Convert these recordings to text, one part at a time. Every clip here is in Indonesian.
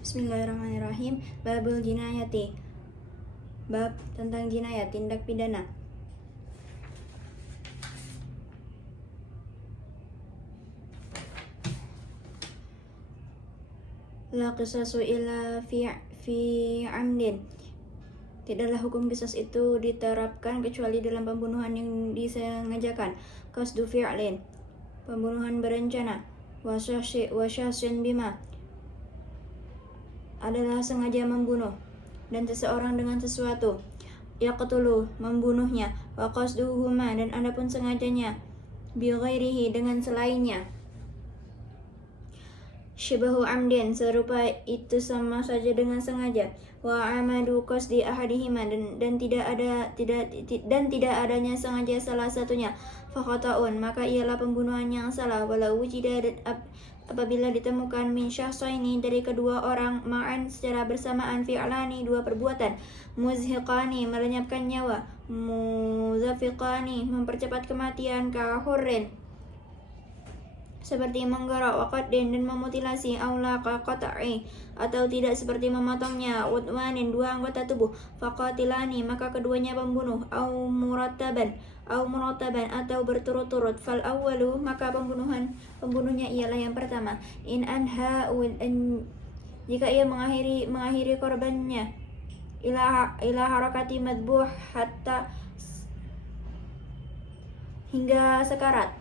Bismillahirrahmanirrahim. Babul jinayati. Bab tentang jinayat, tindak pidana. La qisasu illa fi amdin. Tidaklah hukum qisas itu diterapkan kecuali dalam pembunuhan yang disengajakan. Qasdu fi'lin, pembunuhan berencana. Wa syahsin bima, adalah sengaja membunuh, dan seseorang dengan sesuatu. Yaqtulu, membunuhnya. Wa qasduhuma, dan adapun sengajanya. Bi ghairihi, dengan selainnya. Syibahu amdin, serupa itu sama saja dengan sengaja. Wa amadu qasdi ahadihima, dan tidak adanya sengaja salah satunya. Fakhata'un, maka ialah pembunuhan yang salah. Walau wujida, apabila ditemukan min syahsaini, dari kedua orang, ma'an, secara bersamaan, fi'lani, dua perbuatan, muzhiqani, melenyapkan nyawa, muzafiqani, mempercepat kematian, kahurrin, seperti menggarap, waqaddin, dan memutilasi, aula qata'i, atau tidak seperti memotongnya, udwanin, dua anggota tubuh, faqatilani, maka keduanya pembunuh, au murattaban, atau berturut-turut, fal awwalu, maka pembunuhnya ialah yang pertama. In anha, jika ia mengakhiri korbannya, ila harakati madbuh, hatta hingga sekarat.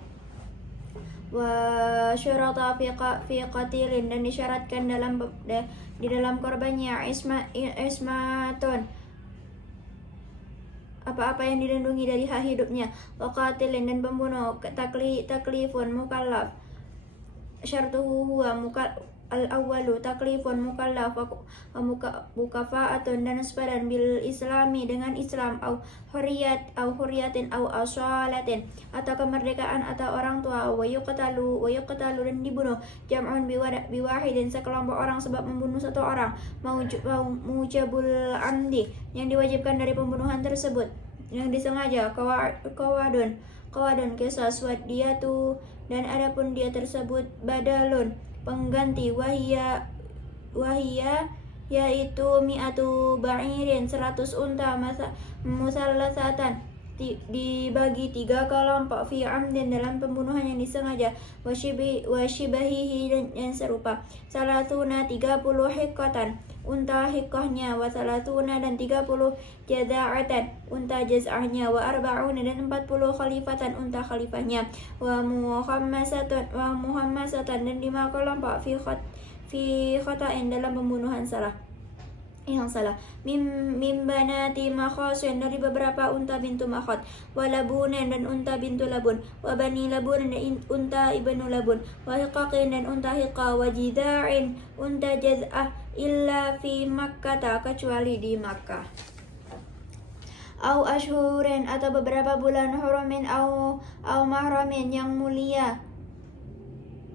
Wa syarata fi qatilin, dan disyaratkan di dalam korbannya ismatun, apa-apa yang dilindungi dari hak hidupnya. Wa qatilin, dan pembunuh, taklifun mukallaf, syartuhu huwa al-awwalu taklifun mukallaf, mukafa'atun, dan sepadan bil islami, dengan Islam, au hurriyatin au asalatin, atau kemerdekaan atau orang tua. Wa yuqtalu, dan dibunuh, jam'un biwahidin, sekelompok orang sebab membunuh satu orang. Mujabul amdi, yang diwajibkan dari pembunuhan tersebut yang disengaja. Qawadun qisas, wadiyatu, dan adapun dia tersebut badalun, pengganti, wahia, yaitu mi'atu ba'irin, 100 unta, musallasatan, dibagi 3 kelompok, fi amdin, dalam pembunuhan yang disengaja, washibahihi, dan serupa, salatuna, 30 hikatan, unta hikahnya, wa salatuna, dan 30 jaza'atan, unta jaz'ahnya, wa arba'una, dan 40 khalifatan, unta khalifahnya, wa muhammasatan, dan 5 kelompok, fi khata'in, dalam pembunuhan yang salah. Mimbanati makhasin, dari beberapa unta bintu makhot, wa labunan, dan unta bintu labun, wa bani labun, dan unta ibnu labun, wa hiqaqin, dan unta hiqa, wa jida'in, unta jaz'ah, illa fi makkata, kecuali di Makkah. Au ashhurin, atau beberapa bulan, hurumin, au mahramin, yang mulia,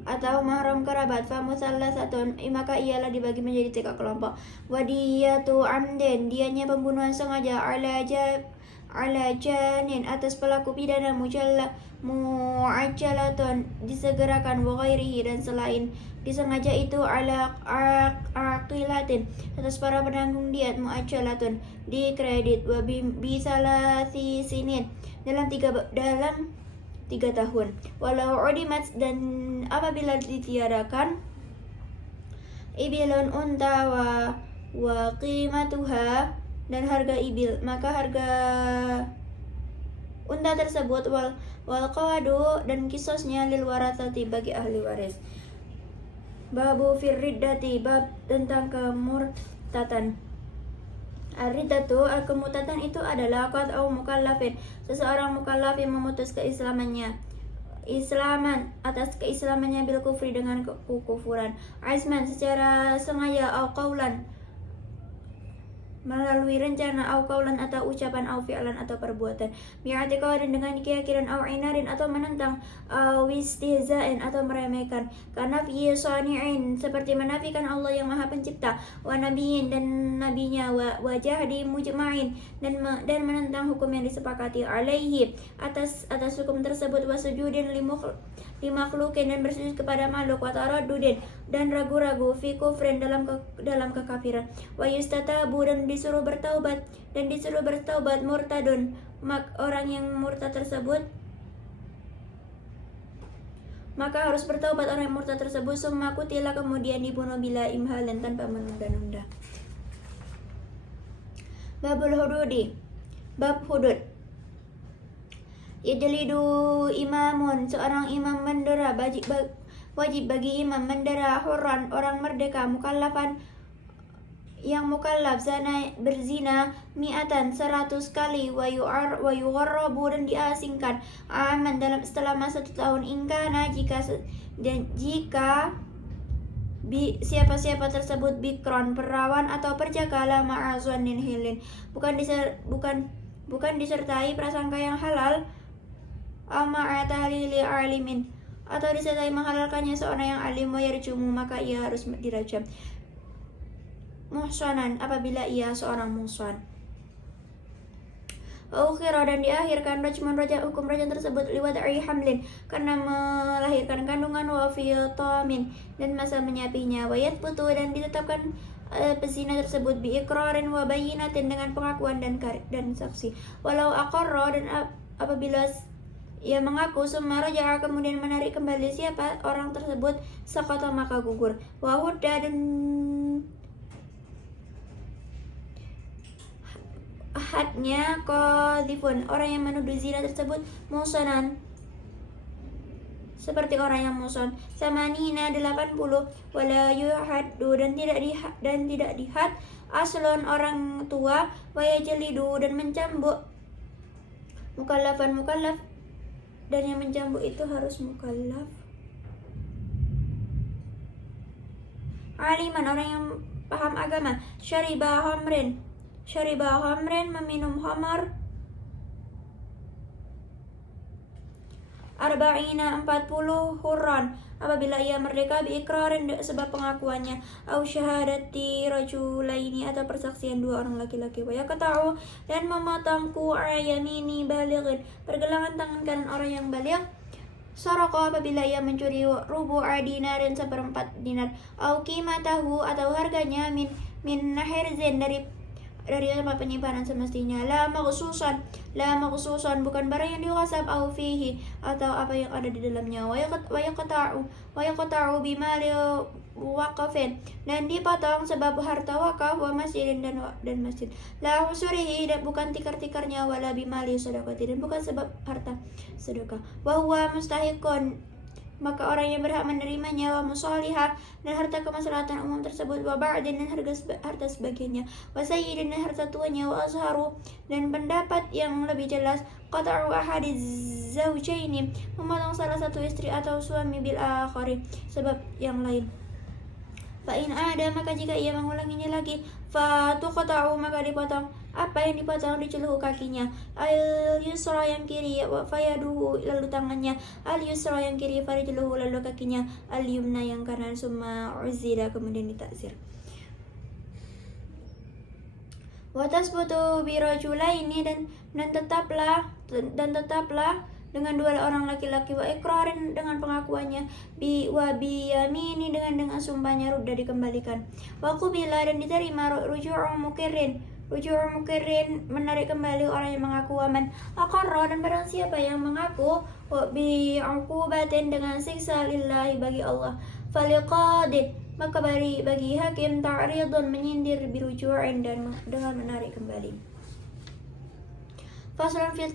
atau mahram kerabat, fa musallasatun, maka ialah dibagi menjadi 3 kelompok. Wadiyatu amdin, dianya pembunuhan sengaja, ala janin, atas pelaku pidana, mu'ajjalatun, disegerakan, wa ghairihi, dan selain disengaja itu, ala aqilatin, atas para penanggung diat, mu'ajjalatun, dikredit, wa bisalasi sinin, dalam 3 tahun. Walau udimat, dan apabila ditiadakan, ibilun, unta, wa qimatuha, dan harga ibil, maka harga unta tersebut, wal qawadu, dan kisosnya, lil warathati, bagi ahli waris. Babu firriddati, bab tentang kemurtatan. Ar-riddatu, al-kemurtatan itu adalah qat'u mukallafin, seseorang mukallaf yang memutus islaman atas keislamannya, bil kufri, dengan kekufuran, azman, secara sengaja, au qaulan, melalui rencana, au qaulan, atau ucapan, au fi'lan, atau perbuatan, bi'atiqadin, dengan keyakinan, au inadin, atau menentang, au istihza'in, atau meremehkan, karena fi sani'in, seperti menafikan Allah yang Maha Pencipta, wa nabiyyin, dan nabinya, wa jahdi mujma'in, dan menentang hukum yang disepakati, alaihi, atas hukum tersebut, wa sujudin limakhlukin dan bersujud kepada makhluk, wa taraddudin dan ragu-ragu, fi kufrin dalam kekafiran, wa yustatabu dan disuruh bertaubat murtadun orang yang murtad tersebut, maka harus bertaubat orang yang murtad tersebut, summa kutila kemudian dibunuh bila imhalan tanpa menunda-nunda. Babul hududi, bab hudud. Yajlidu imamun, seorang imam mendera, wajib bagi imam mendera hurran orang merdeka, mukallafan yang mukallaf, zana berzina, mi'atan 100 kali, wa yughrabu dan diasingkan, aman selama 1 tahun, ingkana jika siapa-siapa tersebut bikron perawan atau perjaka ma'azwanin hilin, bukan disertai prasangka yang halal, ma'atahlili alimin atau disertai menghalalkannya seorang yang alim, wa yarjumu maka ia harus dirajam, muhsanan apabila ia seorang muhsan. Ukhira dan diakhirkan rajman hukum rajam tersebut liwad'i hamlin karena melahirkan kandungan, wa fiyatamin dan masa menyapinya, wa yathbutu dan ditetapkan pezina tersebut bi iqrarin wa bayyinatin dengan pengakuan dan saksi, walau aqarra dan apabila ia mengaku, summa raja'a kemudian menarik kembali siapa orang tersebut, saqata maka gugur, wa hudda dan hadnya qadhifun orang yang menuduh zina tersebut, muhsanan seperti orang yang muhsan, samanina 80, wala yuhaddu dan tidak dihad aslon orang tua, wa yajlidu dan mencambuk mukallaf dan yang mencambuk itu harus mukallaf, aliman orang yang paham agama, syariba hamrin meminum khamar, arba'ina 40 hurran apabila ia merdeka, biikrarin sebab pengakuannya, au syahadati rajulaini atau persaksian 2 orang laki-laki, wa yaqta'u dan memotongku ayamini balighin pergelangan tangan kanan orang yang baligh, saraqa apabila ia mencuri rubu'a dinarin 1/4 dinar, au qimatahu atau harganya min nahirzin dari tempat penyimpanan semestinya, la maghsusan bukan barang yang dighasab, au fihi atau apa yang ada di dalamnya, wa yaqta'u bimali waqafin dan dipotong sebab harta wakaf, wa masjidin dan masjid, la husurihi dan bukan tikar-tikarnya, wala bimali sedekah dan bukan sebab harta sedekah, wa huwa mustahiqun maka orang yang berhak menerimanya, wa musalihah dan harta kemaslahatan umum tersebut, wa ba'din dan harta sebagiannya, wa sayyidin dan harta tuanya, wa azharu dan pendapat yang lebih jelas, qata'u ahadiz zawjaini memotong salah satu istri atau suami bil akhari sebab yang lain, fa in ada maka jika ia mengulanginya lagi, fa tuqta'u maka dipotong apa yang dipotong di celuhu kakinya, al yusra yang kiri, wa fayaduhu lalu tangannya, al yusra yang kiri, farijluhu lalu kakinya, al yumna yang kanan, summa uzira kemudian ditakzir. Wa tasbutu bi rajulaini dan tetaplah dengan 2 orang laki-laki, wa iqrarin dengan pengakuannya, wa bi yamini dengan sumpahnya, rudda dikembalikan, wa qubila dan diterima, ruju'u mukirrin menarik kembali orang yang mengaku, waman aqarra dan barang siapa yang mengaku, wa bi uqubatin dengan siksa lillahi bagi Allah, faliqadid maka bagi hakim, ta'ridun menyindir, biruju'in dan dengan menarik kembali. Faslun fi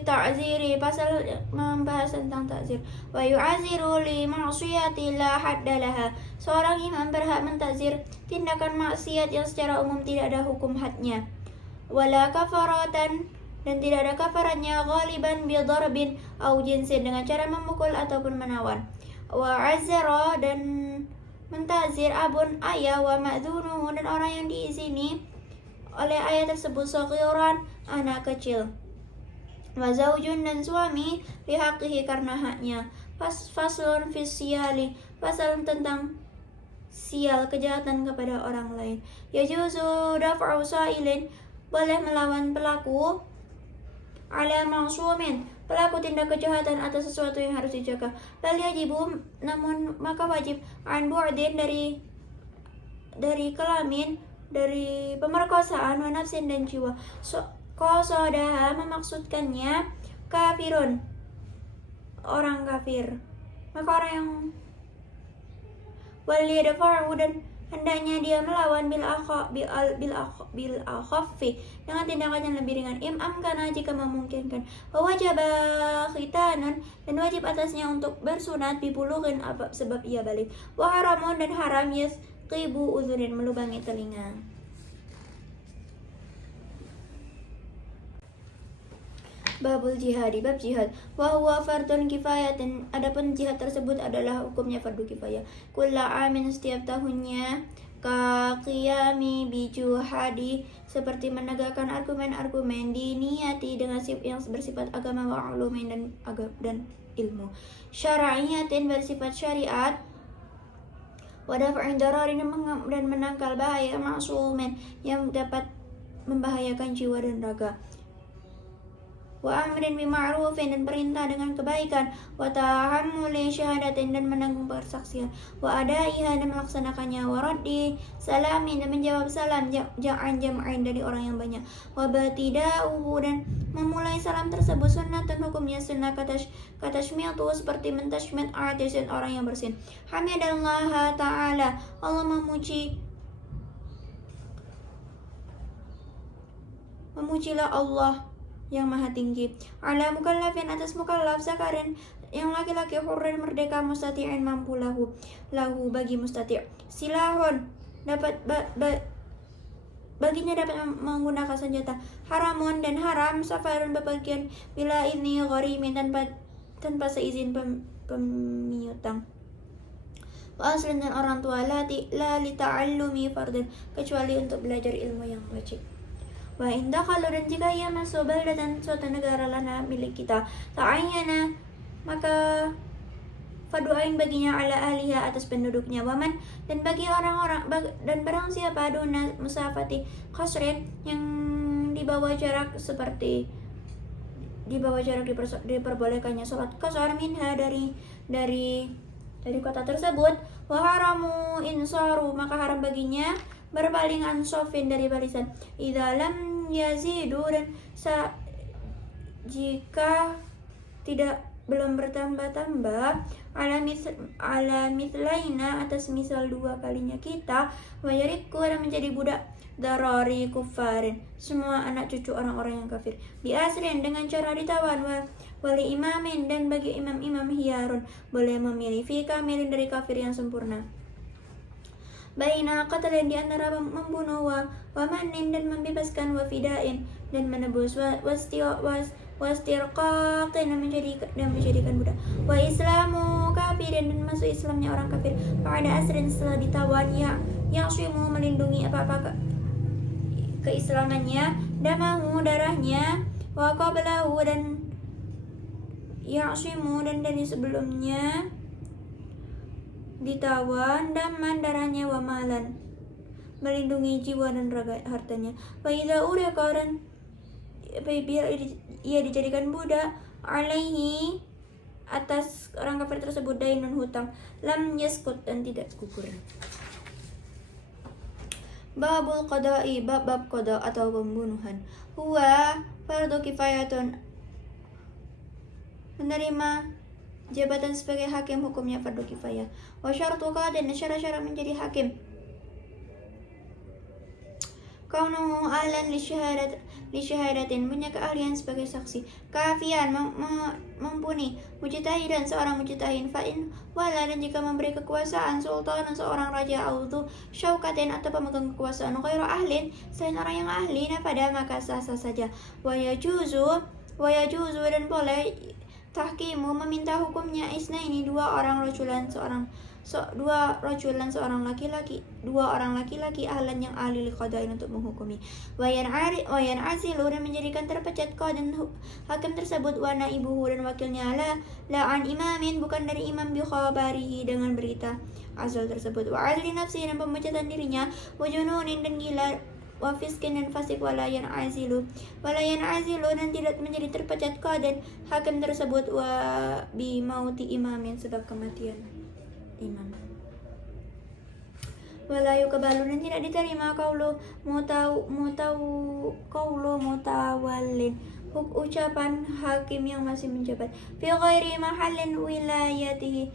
ta'ziri pasal membahas tentang ta'zir, wa yu'aziru li ma'siyati la hadda laha seorang imam berhak mentazir tindakan maksiat yang secara umum tidak ada hukum hadnya, wala kafaratan dan tidak ada kafarannya, ghaliban bi darbin au jinsin dengan cara memukul ataupun menawan, wa azara dan mentazir abun ayah, wa ma'dhunuhu dan orang yang diizini oleh ayah tersebut, saghiran anak kecil, wa zaujun dan suami, lihaqihi karena haknya. Faslun fi siyali pasal tentang sial kejahatan kepada orang lain. Yajuzu daf'u sa'ilin boleh melawan pelaku ala ma'sumin pelaku tindak kejahatan atau sesuatu yang harus dijaga. Bal yajibu, namun maka wajib an bu'din dari kelamin, dari pemerkosaan, wa nafsin dan jiwa. Qasadah memaksudkannya kafirun, orang kafir. Maka orang yang waliyadfa'u dan hendaknya dia melawan bil akhaffi dengan tindakan yang lebih ringan karena jika memungkinkan. Wa wajaba khitanun dan wajib atasnya untuk bersunat bibulughin sebab ia balik. Wa haramun dan haram yasqibu uzurin melubangi telinga. Babul jihadi, bab jihad. Wa huwa fardun kifayatin, adapun jihad tersebut adalah hukumnya fardu kifayah. Kulla amin, setiap tahunnya. Ka qiyami bijuhadi, seperti menegakkan argumen-argumen diniyati dengan yang bersifat agama, wa ulumin dan ilmu. Syar'iyatin, bersifat syariat. Wa daf'in dararin, dan menangkal bahaya, ma'sumin, yang dapat membahayakan jiwa dan raga. Wa amrin bima'rufin, dan perintah dengan kebaikan. Wa tahammuli syahadatin, dan menanggung persaksian. Wa adaiha, dan melaksanakannya. Wa raddi salamin, dan menjawab salam jam'ain dari orang yang banyak. Wa batida'uhu, dan memulai salam tersebut sunnatun, hukumnya sunnah katashmiatu, seperti mentashmit artisan orang yang bersin. Hamidallah ta'ala, Allah memujilah Allah yang maha tinggi. Ala mukallafin, atas mukallaf, zakarin yang laki-laki, hurrin merdeka, mustati'in mampu lahu bagi mustati'. Silahun, dapat baginya dapat menggunakan senjata. Haramun, dan haram, safarun, bepergian, bila ini gharimin, tanpa seizin pemiutang. Wa aslin, dan orang tua, la li ta'allumi fardun, kecuali untuk belajar ilmu yang wajib. Wa indah, kalau dan jika ia masuk baldatan, suatu negara lana milik kita, ta'ayyana, maka fadu'ain baginya ala ahliha, atas penduduknya. Waman, dan bagi orang-orang, dan barang siapa duna musafati qasrin, yang di bawah jarak, seperti di bawah jarak diperbolehkannya sholat qasar minha, dari kota tersebut. Wa haramu insaru, maka haram baginya berpaling ansofin, dari barisan. Idza lam yazidu, dan jika belum bertambah-tambah, ala mitlaina, atas misal dua kalinya kita. Wa yarikku, dan menjadi budak darari kufarin, semua anak cucu orang-orang yang kafir. Bi asrin, dengan cara ditawan. Wali imamin, dan bagi imam-imam hiyarun, boleh memilih fi kamilin, dari kafir yang sempurna. Baina qatlin, di antara membunuh, wa manin, dan membebaskan, wa fidain, dan menebus, wastirqaqin, dan menjadikan budak. Wa islamu kafirin, dan masuk Islamnya orang kafir. Pada asrin, setelah ditawan, yang syumu, melindungi apa-apa keislamannya. Damahu, darahnya. Wa qablahu, dan yang syumu, dan dari sebelumnya ditawan. Daman, darahnya. Wa malan, melindungi jiwa dan raga hartanya. Wa idza urika, dan biar ia dijadikan budak, alaihi, atas orang kafir tersebut, dainun, hutang, lam yaskut, dan tidak gugur. Babul qada'i, bab qada atau pembunuhan. Huwa fardu kifayatun, menerima jabatan sebagai hakim hukumnya fardu kifayah. Wa syartu qadin, syarat-syarat menjadi hakim. Kaunuhu ahlan li syahadatin, punya keahlian sebagai saksi. Kafian, mumpuni. Mujtahidan, seorang mujtahid. Fa'in wala, dan jika memberi kekuasaan, sultan, seorang raja, autu syaukatin, atau pemegang kekuasaan, ghairu ahlin, selain orang yang ahli, pada maka sah-sah saja. Wa yajuzu, dan boleh tahkimu, meminta hukumnya, isnaini, dua orang laki-laki, ahlan yang ahli liqadain, untuk menghukumi. Wayan azilu, dan menjadikan terpecat qadin hakim tersebut. Wa naibuhu, dan wakilnya, la an imamin, bukan dari imam, bi khabarihi, dengan berita azal tersebut. Wa adli nafsi, dan pemecatan dirinya. Wa jununin, dan gila wafiskin dan fasik walayan azilu dan tidak menjadi terpecat qadan hakim tersebut wa bimauti imamin sebab kematian imam. Wala yuqbalu dan tidak diterima qaulu mutawallin ucapan hakim yang masih menjabat fi ghairi mahallin wilayatihi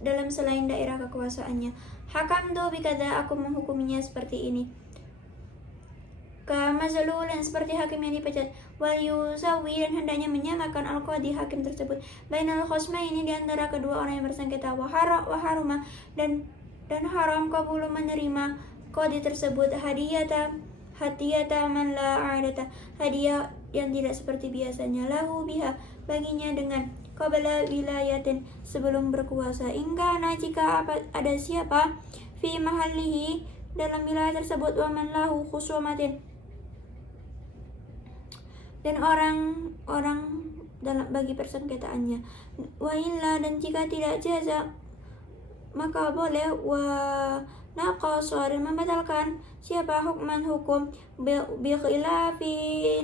dalam selain daerah kekuasaannya. Hakam tu bikada aku menghukuminya seperti ini. Kamazlulan seperti hakim yang dipecat. Wal yusawi dan hendaknya menyamakan al-qadi hakim tersebut bainal khosmaini di antara kedua orang yang bersengketa wa haruma dan haram qabulu menerima qadi tersebut hadiyata man la adata hadiah yang tidak seperti biasanya lahu biha baginya dengan qabla wilayatin sebelum berkuasa ingkana jika ada siapa fi mahallihi dalam wilayah tersebut wa man lahu khusumatin dan orang dalam bagi persengketaannya wa illa dan jika tidak jaza maka boleh wa naqasa dan membatalkan siapa hukman hukum bi khilafi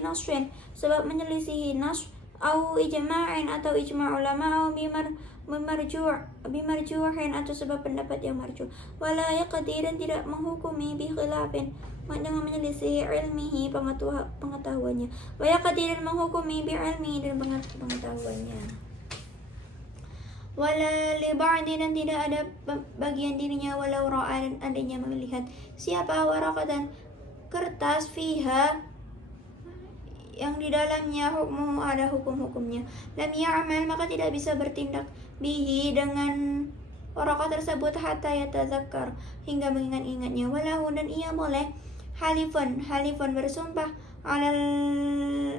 nasrin sebab menyelisihi nas au ijma'in atau ijma' ulama au bimarju'in atau sebab pendapat yang marju wala yaqdi dan tidak menghukumi bi khilafin dengan menyelisih ilmihi pengetahuannya wa yaqdi dan menghukumi bi ilmihi dan pengetahuannya wala li ba'di dan tidak ada bagian dirinya walau ra'a dan adanya melihat siapa waraqatan kertas fiha yang di dalamnya hukmu ada hukum-hukumnya lam ya'mal maka tidak bisa bertindak bihi dengan waraqah tersebut hatta yatazakkar hingga mengingat-ingatnya walahu dan ia boleh halifan bersumpah alal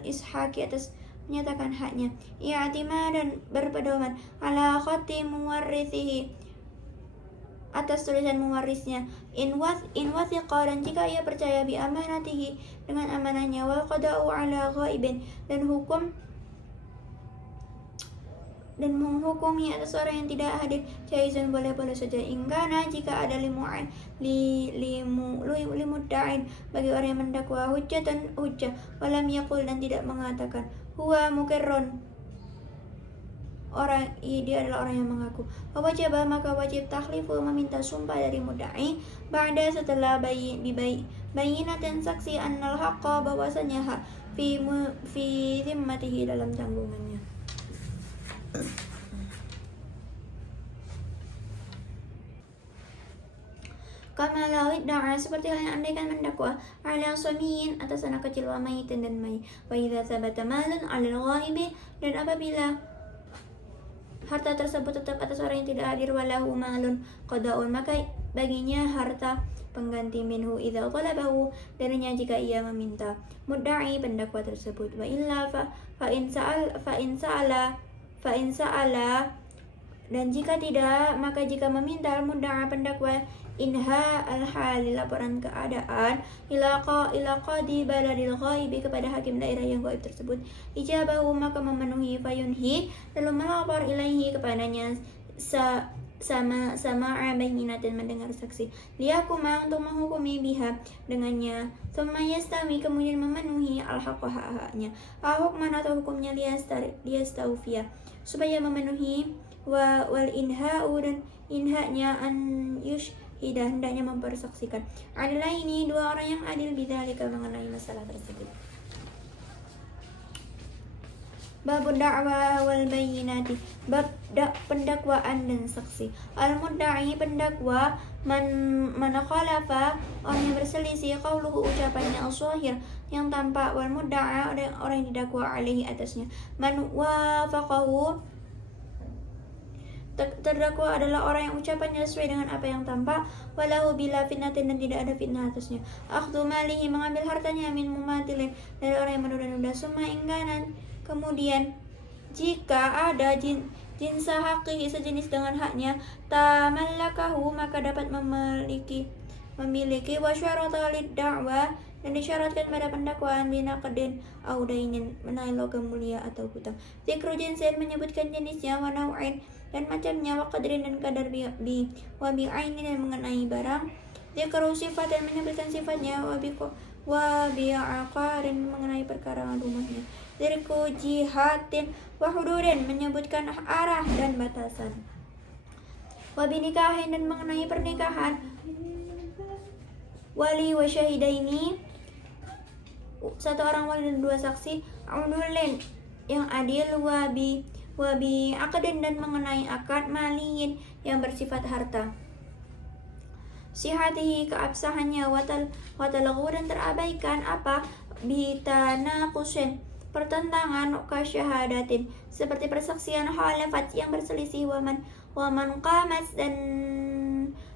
ishaqi atas menyatakan haknya i'timad dan berpedoman ala khati muwarrithihi atas tulisan mewarisnya in wathiqa dan jika ia percaya bi amanatihi dengan amanahnya wal qada'u ala ghaibin dan menghukumi atas orang yang tidak hadir jaizun boleh saja ingkana jika ada limudda'in bagi orang yang mendakwa hujjah walam yaqul dan tidak mengatakan huwa mukirrun dia adalah orang yang mengaku wajib maka wajib tahlifu meminta sumpah dari mudda'i ba'da setelah bayinat dan saksi annal haqqa bahwasanya hak fi zimmatihi dalam tanggungannya. Kama lawid da'a seperti halnya andaikan mendakwa ala suamiin atas anak kecil wa mayitin dan mayit wa idza thabata malun 'alal ghaibi dan apabila harta tersebut tetap atas orang yang tidak hadir walahu malun qada'un maka baginya harta pengganti minhu idza talabahu darinya jika ia meminta mudda'i pendakwa tersebut wa illa fa in sa'ala dan jika tidak maka jika meminta mudda'a pendakwa inha al-hali laporan keadaan ila qadi baladil ghaibi kepada hakim daerah yang gaib tersebut ijabahu maka memenuhi fayunhi lalu melapor ilaihi kepadanya sama bayinatin mendengar saksi liyakuma untuk menghukumi biha dengannya thumma yastami kemudian memenuhi al-haqqa-haknya hukman atau hukumnya liyastawfiya supaya memenuhi wal inha'u dan inha'nya an hendaknya mempersaksikan adalah ini dua orang yang adil bidzalika mengenai masalah tersebut. Babun da'wa wal bayyinati bab pendakwaan dan saksi. Al mudda'i pendakwa man khalafa orang yang berselisih qauluhu ucapannya al-zahir yang tampak wal mudda'a orang yang didakwa alaihi atasnya man wafaqahu terdakwa adalah orang yang ucapannya sesuai dengan apa yang tampak walau bila fitnatin dan tidak ada fitnah atasnya akhdhu malihi mengambil hartanya min mumatilin dari orang yang menunda-nunda summa ingganan kemudian jika ada jinsa haqihi sejenis dengan haknya tamallakahu maka dapat memiliki wa syarata lid da'wa dan disyaratkan pada pendakwaan binaqdin au dainin menaik logam mulia atau hutang zikru jinsin menyebutkan jenisnya wa nau'in dan macamnya wa qadrin dan kadar wa bi'aini dan mengenai barang zikru sifat dan menyebutkan sifatnya wa wa bi'aqarin mengenai perkara rumahnya, dzikru jihatin wa hudurin menyebutkan arah dan batasan, wa binikahin dan mengenai pernikahan, wali wa syahidaini satu orang wali dan dua saksi, udulin yang adil, wabi akadin dan mengenai akad, maliin yang bersifat harta, sihatihi keabsahannya, watalgu dan terabaikan apa, bitanaqusin pertentangan, kasyahadatin seperti persaksian, halafat yang berselisih, waman qamat dan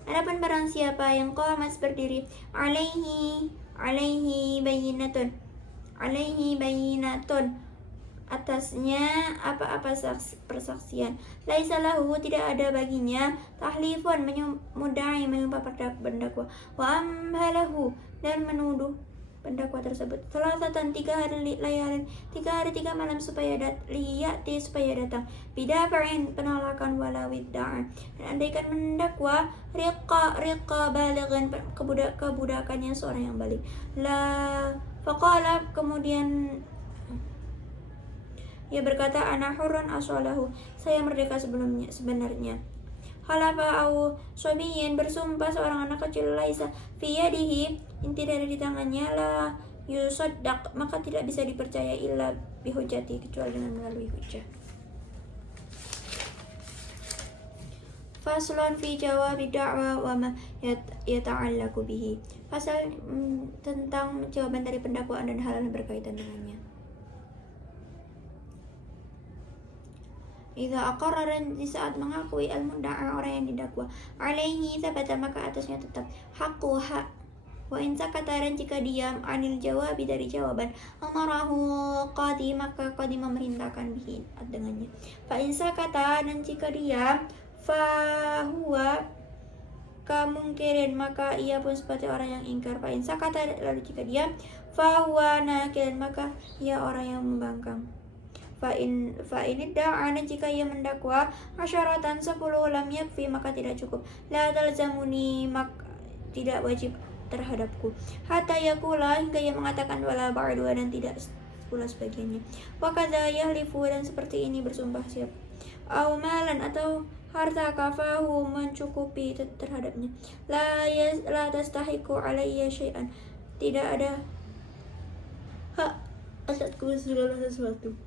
adapun barang siapa yang qamat berdiri, alaihi bayinatun atasnya apa-apa persaksian, laisa lahu tidak ada baginya, tahlifun mudai menyumpah pendakwa, wa amhalahu dan menuduh pendakwa tersebut, salasatan 3 hari layalin 3 hari 3 malam supaya supaya datang, bidafa'in penolakan, wala widda'an dan andaikan mendakwa, riqa balighan kebudakannya seorang yang balik, la faqala kemudian ia berkata, ana hurun asalahu saya merdeka sebenarnya, halafa au sobiyin bersumpah seorang anak kecil, laisa fi yadihi yang tidak ada di tangannya, la yusaddaq maka tidak bisa dipercaya, illa bihujjati kecuali dengan melalui hujjah. Faslun fi jawabi da'wa wa ma yata'allaku bihi, pasal tentang jawaban dari pendakwaan dan hal yang berkaitan dengannya. Idza aqarra di saat mengakui al-mudda'a orang yang didakwa, alaihi sabata maka atasnya tetap haqqu hak, wa in sakata dan jika diam, anil jawabi dari jawaban, amarahu qadi maka qadi memerintahkan bihi dengannya, fa in sakata dan jika diam, fa huwa kamungkirin maka ia pun seperti orang yang ingkar, fa in sakata lalu jika diam, fa huwa nakirin maka ia orang yang membangkang, fa in da'a dan jika ia mendakwa, asyaratan 10 lam yakfi maka tidak cukup, la talzamuni maka tidak wajib terhadapku, hatta yakula hingga ia mengatakan wala ba'du dan tidak pula sebagiannya, wa kadza yahlifu dan seperti ini bersumpah siap, au malan atau harta, kafahu mencukupi terhadapnya, la tastahiqu alayya syai'an tidak ada hak atasku segala sesuatu.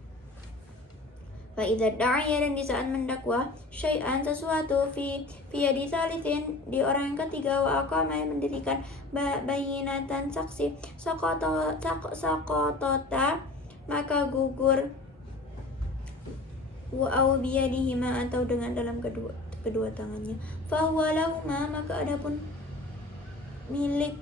Fa'idha da'aya dan di saat mendakwa syai'an sesuatu fi yadi thalithin di orang yang ketiga, wa aqama mendirikan bayinatan saksi, sakotota maka gugur, wa au biyadihima atau dengan dalam kedua tangannya, fahuwa lahuma maka adapun milik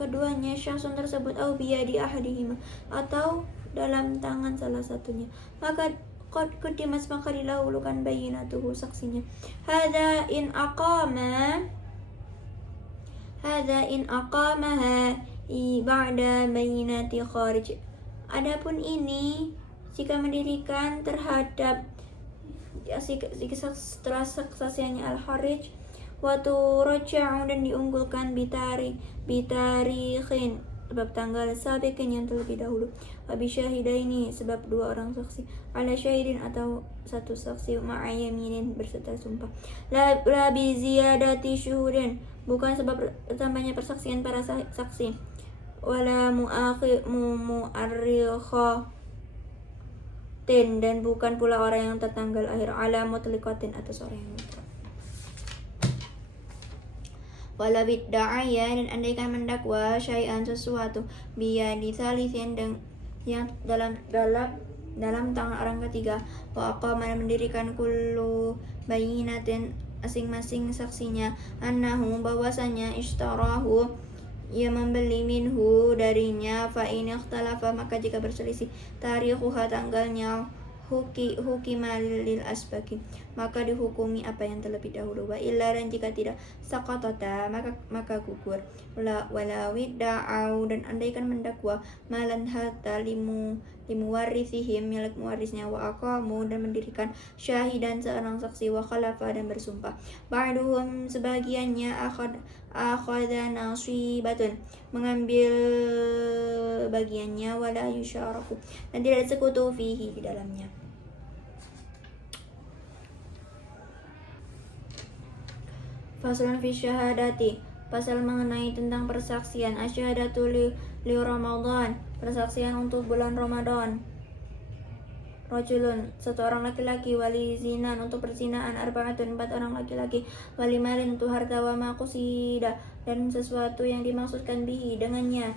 keduanya syahsun tersebut, au biyadi ahadihima atau dalam tangan salah satunya, maka qad quddimat maka didahulukan bayinatuhu saksinya, hadza in aqamaha ba'da bayinati kharij adapun ini jika mendirikan terhadap setelah kesaksiannya al-kharij, wa turja'u dan diunggulkan bitarikhin sebab tanggal sabiqin yang terlebih dahulu, wa bisyahidaini sebab 2 orang saksi, ala syahidin atau 1 saksi, ma'ayaminin berserta sumpah, la bi ziyadati syuhudin bukan sebab tambahnya persaksian para saksi, wala mu'arrikhatin dan bukan pula orang yang tertanggal akhir, ala mutlikatin atas orang yang mutlak. Wala bidda'aya dan andaikan mendakwa syai'an sesuatu biyadi thalithin dan yang dalam tangan orang ketiga, wa aqama mendirikan kullu bayinatin masing-masing saksinya, annahu bahwasanya ishtarahu ia membeli minhu darinya, fa in ikhtalafa maka jika berselisih tarikhuha tanggalnya, hukima lil asbaki maka dihukumi apa yang terlebih dahulu, wa illa dan jika tidak sakatata maka gugur, wala widda'au dan andaikan mendakwa malan hatta limuwarithihim milik mewarisnya, wa aqamu dan mendirikan syahidan seorang saksi, wa khalafa dan bersumpah. Ba'duhum sebagiannya akhadha nasibatun mengambil bagiannya, wala yusyaraku dan tidak sekutu fihi di dalamnya. Faslun fi syahadati, pasal mengenai tentang persaksian. Asyhadatu li Ramadan, persaksian untuk bulan Ramadan. Rajulun, satu orang laki-laki, wali zinan untuk perzinaan, arba'atun, 4 orang laki-laki, wali malin untuk harta, wa ma qusida dan sesuatu yang dimaksudkan bihi dengannya,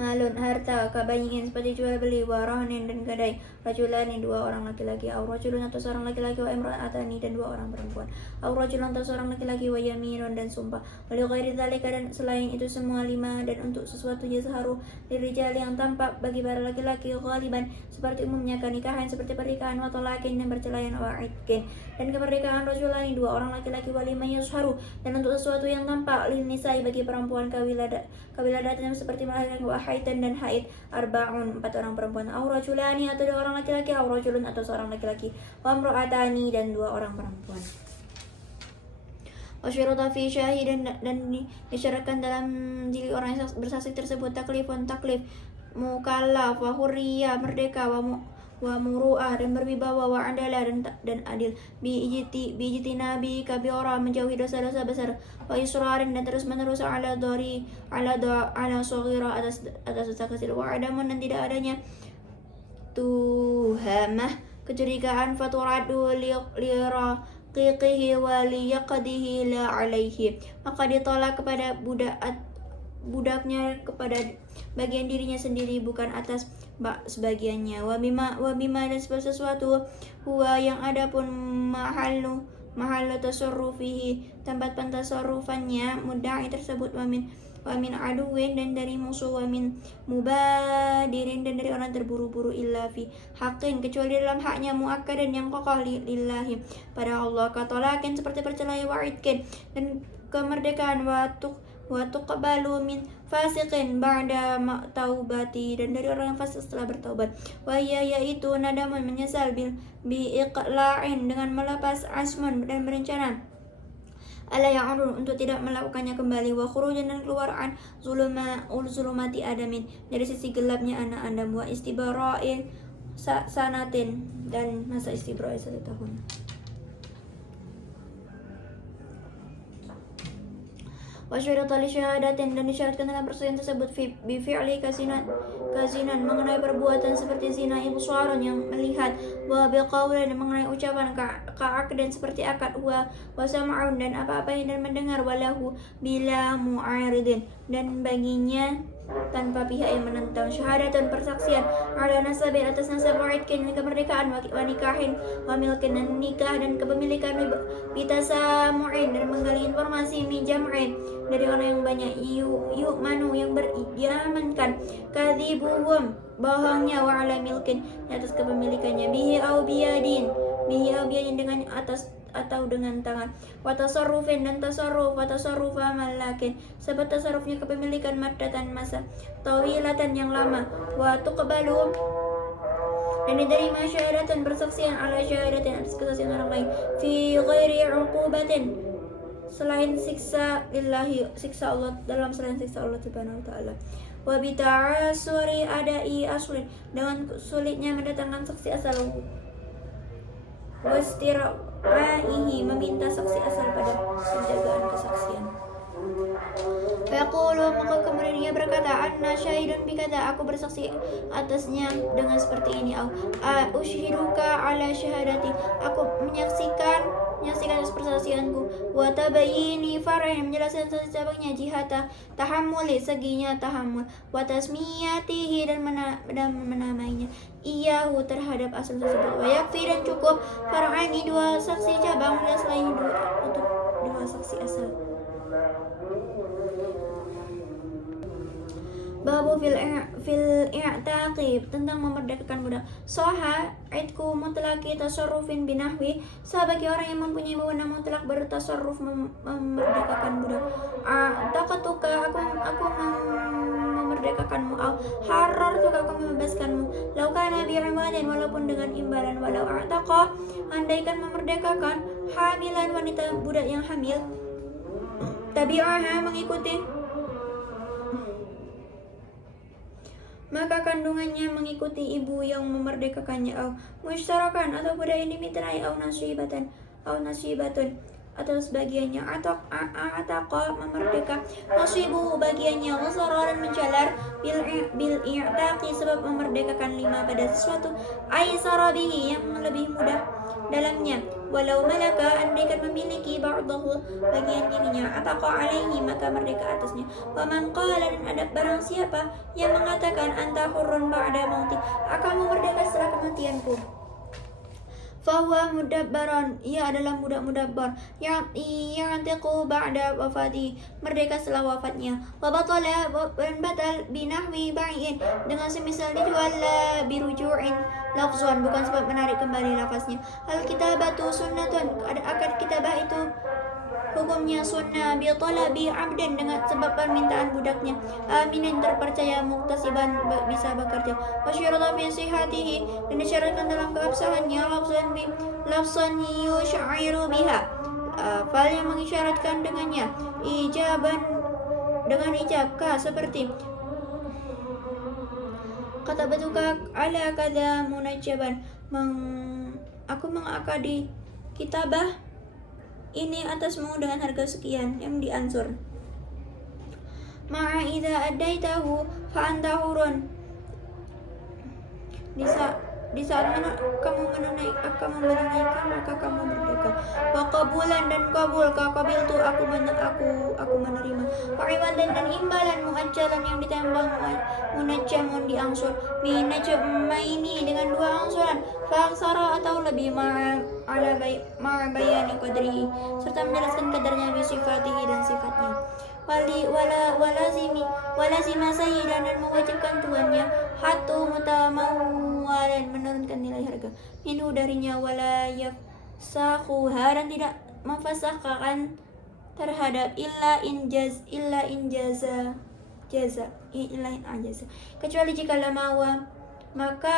malun harta, kabayin seperti jual beli, wa rahnin dan gadai, rajulani 2 orang laki-laki, au rajulun atau seorang laki-laki, wa imra'atani dan 2 orang perempuan, au rajulun atau seorang laki-laki, wa yaminun dan sumpah, wa li ghairi dzalika dan selain itu semua, lima dan untuk sesuatu yazharu lirijal yang tampak bagi para laki-laki, ghaliban seperti umumnya, kanikahan seperti pernikahan, wa talakin dan perceraian, wa itqin dan kemerdekaan, rajulani 2 orang laki-laki, wa lima yazharu dan untuk sesuatu yang tampak, lin nisa'i bagi perempuan, kawiladatan seperti melahirkan, wa haitan dan haid, arba'un 4 orang perempuan, au rajulani atau 2 orang laki-laki, au rajulun atau seorang laki-laki, wa imra'atani dan 2 orang perempuan. Wasyurata fi syahid dan disyaratkan dalam diri orang yang bersaksi tersebut taklifun taklif, mukallaf, wa hurriyah merdeka, wa muru'ah dan berwibawa, wa adalah dan adil, bijtinabi kabira menjauhi dosa-dosa besar, wa israrin dan terus-menerus ala saghira atas dosa kecil, wa adamun dan tidak adanya tuhamah kecurigaan, faturadu liqiqihi wa liyaqdihi la alaihi maka ditolak kepada budaknya kepada bagian dirinya sendiri bukan atas sebagiannya, wa bima dan sesuatu huwa yang ada pun mahallu tasarrufihi tempat pentasarrufannya mudda'i tersebut, wa min aduwin dan dari musuh, wa min mubadirin dan dari orang terburu-buru, illa fi haqqin kecuali dalam haknya, muakkadan yang kokoh, lillahi pada Allah, katolakin seperti perceraian, wa itqin dan kemerdekaan, wa tuqbalu min fasiqin ba'da taubati dan dari orang yang fasik setelah bertaubat, wa yaitu nadamun menyesal, bi iqla'in dengan melepas, asmun dan berencana, ala ya'udun untuk tidak melakukannya kembali, wa khurujan dan keluaran, zulumati adamin dari sisi gelapnya anak Adam, wa istibra'in sanatin dan masa istibra'i 1 tahun. Wa syurata li syahadatin dan disyaratkan dalam persaksian tersebut bi fi'li kazinan mengenai perbuatan seperti zina, ibsaran yang melihat, wa bi qaulin mengenai ucapan, ka'aqdan seperti akad, wa sam'un dan apa-apa yang dan mendengar, walahu bila mu'aridin dan baginya tanpa pihak yang menentang, syahadatun persaksian ala nasabin atas nasab, wa itqin kemerdekaan, wa nikahin wa milkin dan nikah dan kepemilikan, bitasamu'in dan menggali informasi, min jam'in dari orang yang banyak, yu'manu yang diamankan, kadhibuhum bohongnya, wa ala milkin di atas kepemilikannya, bihi au biyadin dengan atas atau dengan tangan, wa tasarrufin dan tasarruf, wa tasarrufa malakin sebab tasarrufnya kepemilikan, maddatan masa, tawilatan yang lama, wa tuqbalu dan diterima syahadatan persaksian ala syahadatin atas kesaksian orang lain, fi ghairi uqubatin selain siksa lillahi siksa Allah dalam selain siksa Allah subhanahu wa ta'ala, wa bita'asuri adai aslin dengan sulitnya mendatangkan saksi asal, wastiraihi meminta saksi asal pada penjagaan kesaksian. Faqulu maka kemudian dia berkata, anna syahidun bikata aku bersaksi atasnya dengan seperti ini, au ushiduka ala syahadati aku menyaksikan atas persaksianku, wa tabayini far'in menjelaskan satu cabangnya, jihata tahammuli seginya tahammul, wa tasmiyatihi dan menamainya iyahu terhadap asal tersebut, wa yakfi dan cukup far'ani 2 saksi cabang dan selain untuk 2 saksi asal. Babu fil i'taqi, tentang memerdekakan budak. Soha idku mutlaki tasarrufin binahwi, sah bagi orang yang mempunyai wewenang mutlak bertasarruf memerdekakan budak. Taqatuka, aku memerdekakanmu. Harar juga aku membebaskanmu. Lau kana bi'iwadin, walaupun dengan imbalan. Walau a'taqa, andaikan memerdekakan hamilan, wanita budak yang hamil, tabi'aha, mengikuti, maka kandungannya mengikuti ibu yang memerdekakannya. Au mushtarakan, atau budak ini mitrai, au nasibatun, atau sebagiannya. Ataqa, memerdeka, nasibu, bagiannya, wasararan, menjalar, bil i'taqi, sebab memerdekakan lima pada sesuatu, aisara bihi, yang lebih mudah dalamnya. Walau malaka, andaikan memiliki ba'dahu, bagian dirinya, ataqa alaihi, maka merdeka atasnya. Wa man qala, dan ada barang siapa yang mengatakan anta hurrun ba'da mauti, akan merdeka setelah kematianku, fahuwa mudabbaran, ia adalah budak mudabbar, yantiqu ba'da wafati, merdeka setelah wafatnya. Wa batala, dan batal binahwi ba'iin, dengan semisal dijual biruju'in lafzuan, bukan sebab menarik kembali lafaznya. Al kitabatu sunnatun, akan kitabah itu hukumnya sunnah, bi talabi abdin, dengan sebab permintaan budaknya, aminin, terpercaya, muktasiban, bisa bekerja, wa syarata fi sihhatihi, dan disyaratkan dalam keabsahannya, lafzan yush'iru biha, fal yang mengisyaratkan dengannya, ijaban, dengan ijab, seperti kata batuka ala kada munajjaban, aku mengakadi kitabah ini atasmu dengan harga sekian yang diansur. Ma'a idza addaitahu fa anta hurun, di saat kamu menunaikan, maka kamu merdeka. Wa qabulan, dan qabul, ka qabiltu, aku menerima. Wa iwadan, dan imbalan, muajjalan, yang ditambah, munajjamun, diangsur, bi najmaini, dengan dua angsuran, fa aksara, atau lebih, ma'a bayani qadrihi, serta menjelaskan kadarnya, bi sifatihi, dan sifatnya. Walazima sayyidan, dan mewajibkan tuannya, hatu mutamawalan, menurunkan nilai harga, minhu, darinya, wala yafsahuha, dan tidak memfasahkan terhadap, illa in jaza, kecuali jika lamawa, maka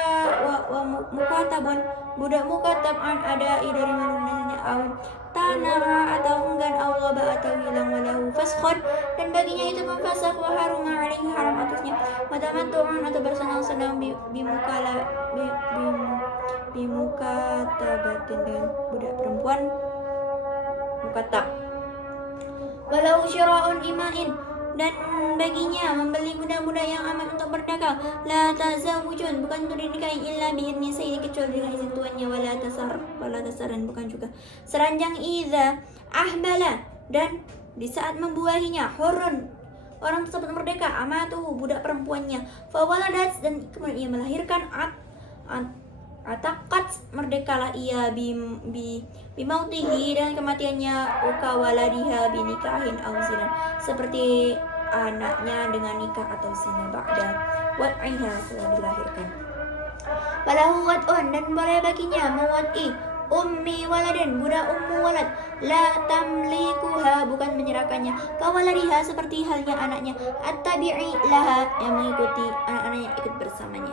wa mukatabun, budak mukatab, an ada dari manunanya, awin tanara, atau enggan, awaba, atau hilang, walahu faskhon, dan baginya itu memfasakh, wa haruma alaihi, haram atasnya, matamattu'un, atau bersenang-senang, bimukatabatin, dengan budak perempuan mukatab. Walau syira'un imain, dan baginya membeli budak-budak yang aman untuk berdagang, la tazawujun, bukan untuk dinikahi, illa bi'idni sayyidi, kecuali dengan izin tuannya, wala tasaran, bukan juga seranjang, idza ahbala, dan di saat membuahinya, hurun, orang tersebut merdeka, amatuhu, budak perempuannya, fawaladat, dan kemudian ia melahirkan, ataqat, merdekalah ia, bimautihi, dengan kematiannya, uka waladiha binikahin aw zina, seperti anaknya dengan nikah atau zina, ba'da wad'iha, setelah dilahirkan. Walahu wad'un, dan boleh baginya mewad'i ummi waladin, budak ummu walad, la tamlikuha, bukan menyerahkannya, kawaladiha, seperti halnya anaknya, at-tabi'i laha, yang mengikuti anak-anaknya ikut bersamanya.